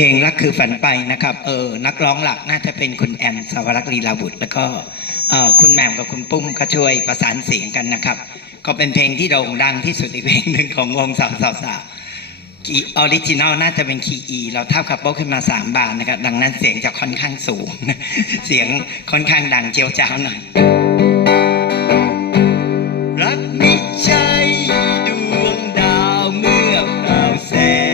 เพลงรักคือฝันไปนะครับ เออ นักร้องหลักน่าจะเป็นคุณแอมสวรักษ์ลีลาบุตร แล้วก็เออคุณแหม่มกับคุณปุ้มก็ช่วยประสานเสียงกันนะครับ ก็เป็นเพลงที่โด่งดังที่สุดอีกเพลงหนึ่งของวงสาวสาวสาวออริจินอลน่าจะเป็นคีอีเราเท่ากับโปขึ้นมาสามบาทนะครับ ดังนั้นเสียงจะค่อนข้างสูง เสียงค่อนข้างดังเจียวจ้าหน่อยรักมิใช่ดวงดาวเมื่อเราแสง